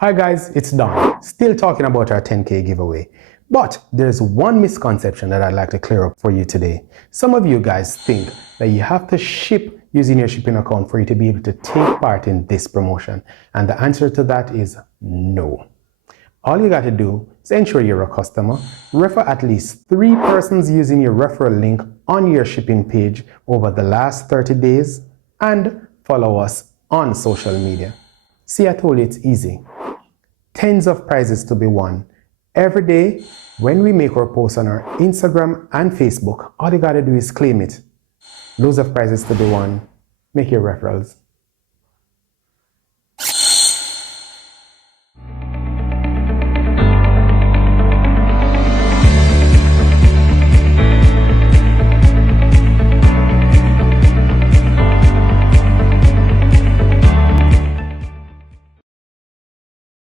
Hi guys, it's Don, still talking about our 10K giveaway. But there's one misconception that I'd like to clear up for you today. Some of you guys think that you have to ship using your shipping account for you to be able to take part in this promotion. And the answer to that is no. All you got to do is ensure you're a customer, refer at least 3 persons using your referral link on your shipping page over the last 30 days, and follow us on social media. See, I told you it's easy. Tens of prizes to be won. Every day, when we make our posts on our Instagram and Facebook, all you gotta do is claim it. Loads of prizes to be won. Make your referrals.